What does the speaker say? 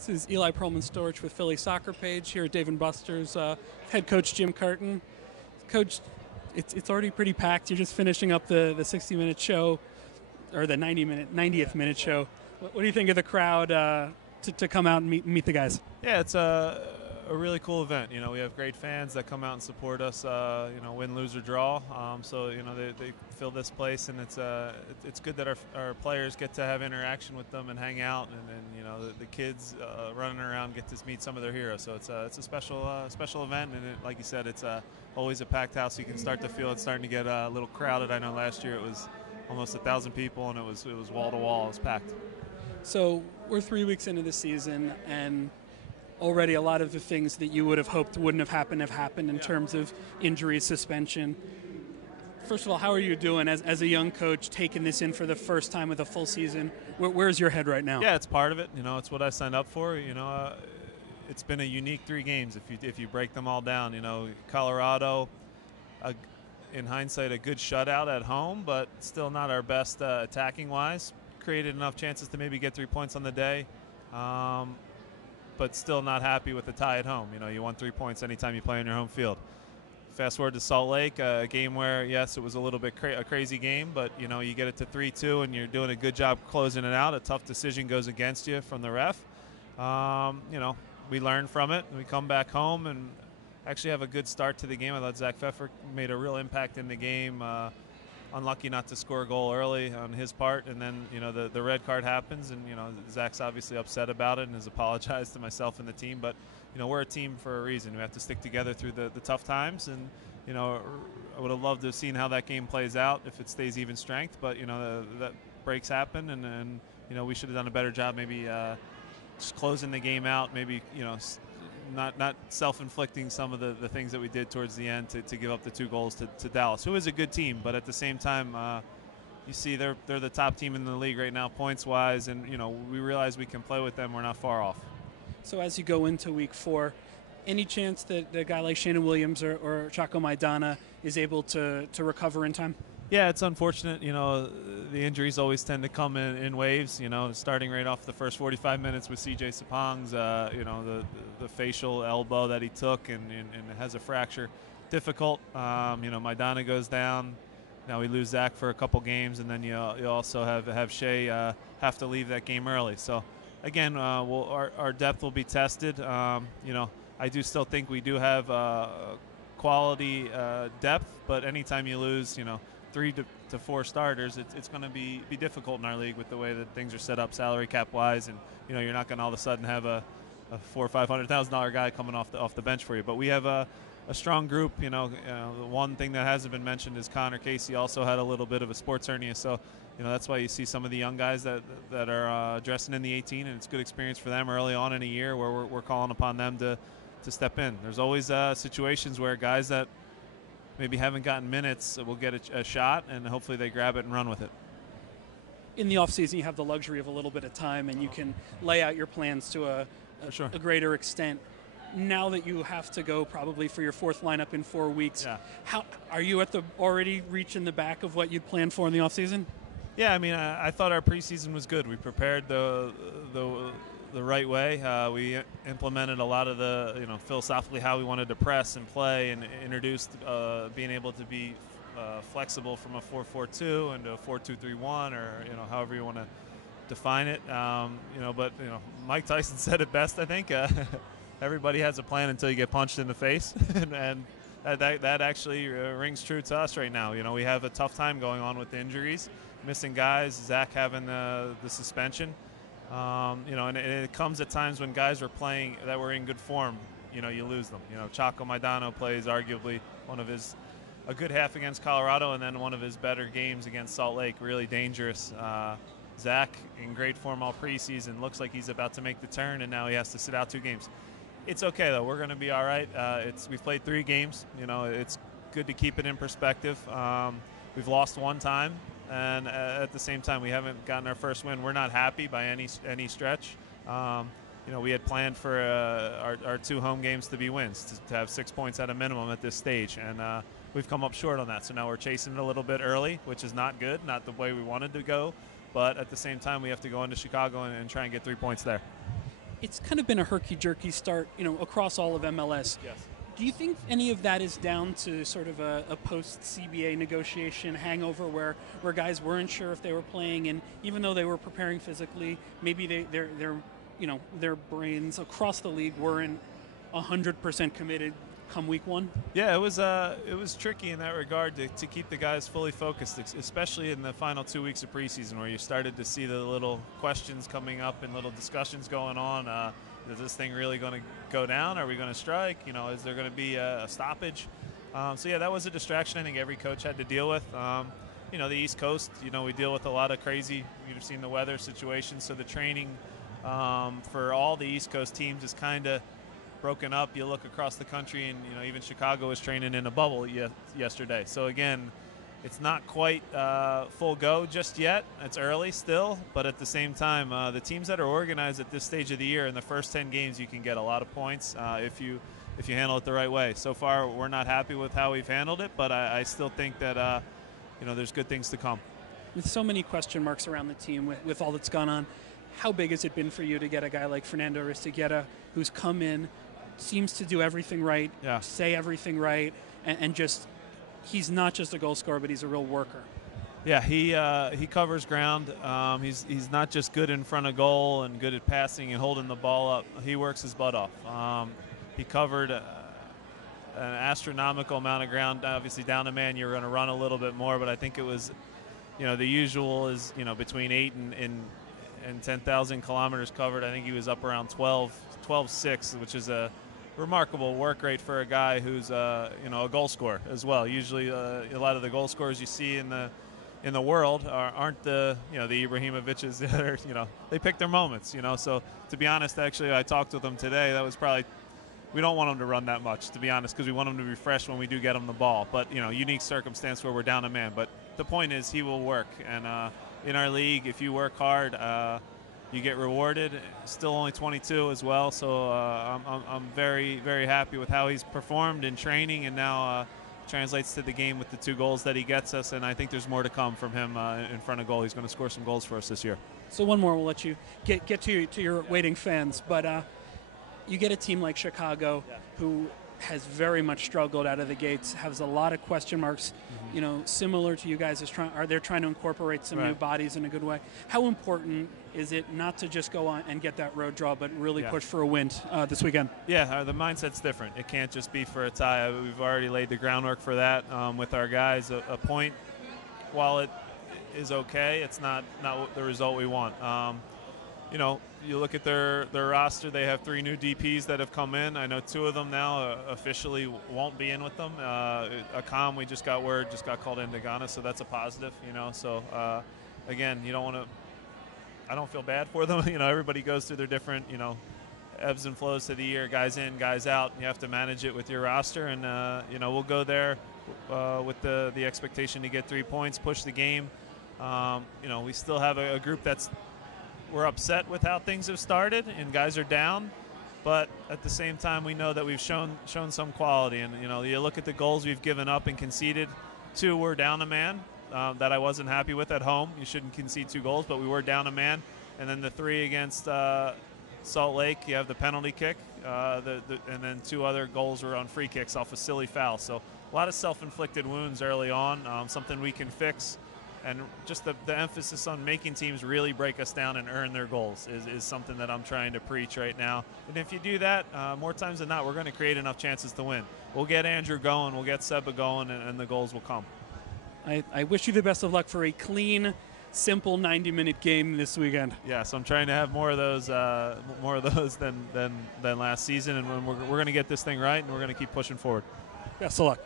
This is Eli Perlman-Storch with Philly Soccer Page here at Dave & Buster's. Head coach Jim Curtin. Coach, it's already pretty packed. You're just finishing up the 60-minute show, or the 90th minute show. What do you think of the crowd to come out and meet the guys? Yeah, it's a really cool event. You know, we have great fans that come out and support us. Win, lose, or draw. So they fill this place, and it's good that our players get to have interaction with them and hang out, and the kids running around get to meet some of their heroes. So it's a special event, and like you said, it's always a packed house. You can start to feel it's starting to get a little crowded. I know last year it was almost 1,000 people, and it was wall to wall. It was packed. So we're 3 weeks into the season, and already a lot of the things that you would have hoped wouldn't have happened in terms of injuries, suspension. First of all, how are you doing as a young coach, taking this in for the first time with a full season? Where's your head right now? Yeah, it's part of it. It's what I signed up for. It's been a unique 3 games if you break them all down. Colorado, in hindsight, a good shutout at home, but still not our best attacking-wise. Created enough chances to maybe get 3 points on the day. But still not happy with the tie at home. You won 3 points anytime you play on your home field. Fast forward to Salt Lake, a game where, yes, it was a little bit a crazy game, but, you get it to 3-2 and you're doing a good job closing it out. A tough decision goes against you from the ref. We learn from it. We come back home and actually have a good start to the game. I thought Zach Pfeffer made a real impact in the game. Unlucky not to score a goal early on his part, and then the red card happens, and Zach's obviously upset about it and has apologized to myself and the team. But we're a team for a reason. We have to stick together through the tough times, and I would have loved to have seen how that game plays out if it stays even strength. But that breaks happen, and we should have done a better job maybe just closing the game out. Maybe not self-inflicting some of the things that we did towards the end to give up the 2 goals to Dallas, who is a good team, but at the same time, you see they're the top team in the league right now points-wise, and we realize we can play with them. We're not far off. So as you go into week 4, any chance that a guy like Shannon Williams or Chaco Maidana is able to recover in time? Yeah, it's unfortunate. The injuries always tend to come in waves. Starting right off the first 45 minutes with C.J. Sapong's, the facial elbow that he took and has a fracture. Difficult. Maidana goes down. Now we lose Zach for a couple games, and then you also have Shea have to leave that game early. So, again, our depth will be tested. I do still think we do have quality depth, but anytime you lose, 3 to 4 starters, it's going to be difficult in our league with the way that things are set up salary cap wise, and you're not going to all of a sudden have a $400,000 or $500,000 guy coming off the bench for you. But we have a strong group. The one thing that hasn't been mentioned is Connor Casey also had a little bit of a sports hernia, so that's why you see some of the young guys that are dressing in the 18, and it's good experience for them early on in a year where we're calling upon them to step in. There's always situations where guys that maybe haven't gotten minutes will get a shot, and hopefully they grab it and run with it. In the offseason, you have the luxury of a little bit of time, and you can lay out your plans to a greater extent. Now that you have to go probably for your 4th lineup in 4 weeks, how are you already reaching the back of what you'd planned for in the offseason? Yeah, I thought our preseason was good. We prepared the right way. We implemented a lot of the, philosophically how we wanted to press and play, and introduced being able to be flexible from a 4-4-2 into a 4-2-3-1, or however you want to define it. But Mike Tyson said it best. I think everybody has a plan until you get punched in the face, and that actually rings true to us right now. We have a tough time going on with injuries, missing guys. Zach having the suspension. And it comes at times when guys are playing that were in good form, you lose them. Chaco Maidana plays arguably a good half against Colorado, and then one of his better games against Salt Lake, really dangerous. Zach in great form all preseason, looks like he's about to make the turn, and now he has to sit out 2 games. It's okay, though. We're going to be all right. We've played 3 games. It's good to keep it in perspective. We've lost 1 time. And at the same time, we haven't gotten our first win. We're not happy by any stretch. We had planned for our 2 home games to be wins, to have 6 points at a minimum at this stage, and we've come up short on that. So now we're chasing it a little bit early, which is not good, not the way we wanted to go. But at the same time, we have to go into Chicago and try and get 3 points there. it's kind of been a herky-jerky start, across all of MLS. Yes. Do you think any of that is down to sort of a post-CBA negotiation hangover where guys weren't sure if they were playing, and even though they were preparing physically, maybe their brains across the league weren't 100% committed come week one? Yeah, it was tricky in that regard to keep the guys fully focused, especially in the final 2 weeks of preseason, where you started to see the little questions coming up and little discussions going on. Is this thing really going to go down? Are we going to strike? Is there going to be a stoppage? So yeah, that was a distraction I think every coach had to deal with. The East Coast, we deal with a lot of crazy, you've seen the weather situation, so the training for all the East Coast teams is kind of broken up. You look across the country, and even Chicago was training in a bubble yesterday. So again, it's not quite full go just yet. It's early still, but at the same time, the teams that are organized at this stage of the year, in the first 10 games, you can get a lot of points if you handle it the right way. So far, we're not happy with how we've handled it, but I still think that there's good things to come. With so many question marks around the team, with all that's gone on, how big has it been for you to get a guy like Fernando Aristeguieta, who's come in, seems to do everything right, say everything right, and just he's not just a goal scorer, but he's a real worker. Yeah, he covers ground. He's not just good in front of goal and good at passing and holding the ball up. He works his butt off. He covered an astronomical amount of ground. Obviously, down a man, you're going to run a little bit more, but I think it was, the usual is, between 8 and 10,000 kilometers covered. I think he was up around 12.6, which is a remarkable work rate for a guy who's a goal scorer as well. Usually a lot of the goal scorers you see in the world aren't the Ibrahimoviches that are, they pick their moments, so to be honest, actually I talked with him today. That was probably, we don't want him to run that much, to be honest, because we want him to be fresh when we do get him the ball, but unique circumstance where we're down a man. But the point is he will work, and in our league, if you work hard, you get rewarded. Still only 22 as well, so I'm very, very happy with how he's performed in training, and now translates to the game with the 2 goals that he gets us, and I think there's more to come from him in front of goal. He's going to score some goals for us this year. So one more, we'll let you get to your waiting fans, but you get a team like Chicago who has very much struggled out of the gates, has a lot of question marks, similar to you guys. They're trying to incorporate some new bodies in a good way. How important is it not to just go on and get that road draw, but really push for a win this weekend? Yeah, the mindset's different. It can't just be for a tie. We've already laid the groundwork for that with our guys. A point, while it is okay, it's not the result we want. You look at their roster, they have 3 new DPs that have come in. I know 2 of them now officially won't be in with them. Akam, we just got word, just got called into Ghana, so that's a positive, So, again, you don't want to – I don't feel bad for them. Everybody goes through their different, ebbs and flows to the year, guys in, guys out. You have to manage it with your roster, and, we'll go there with the expectation to get 3 points, push the game. We still have a group we're upset with how things have started, and guys are down, but at the same time we know that we've shown some quality, and you look at the goals we've given up and conceded. 2 were down a man that I wasn't happy with at home. You shouldn't concede 2 goals, but we were down a man. And then the 3 against Salt Lake, you have the penalty kick, and then 2 other goals were on free kicks off a silly foul. So a lot of self-inflicted wounds early on, something we can fix. And just the emphasis on making teams really break us down and earn their goals is something that I'm trying to preach right now. And if you do that, more times than not, we're going to create enough chances to win. We'll get Andrew going, we'll get Seba going, and the goals will come. I wish you the best of luck for a clean, simple 90-minute game this weekend. Yes, I'm trying to have more of those than last season, and we're going to get this thing right, and we're going to keep pushing forward. Best of luck.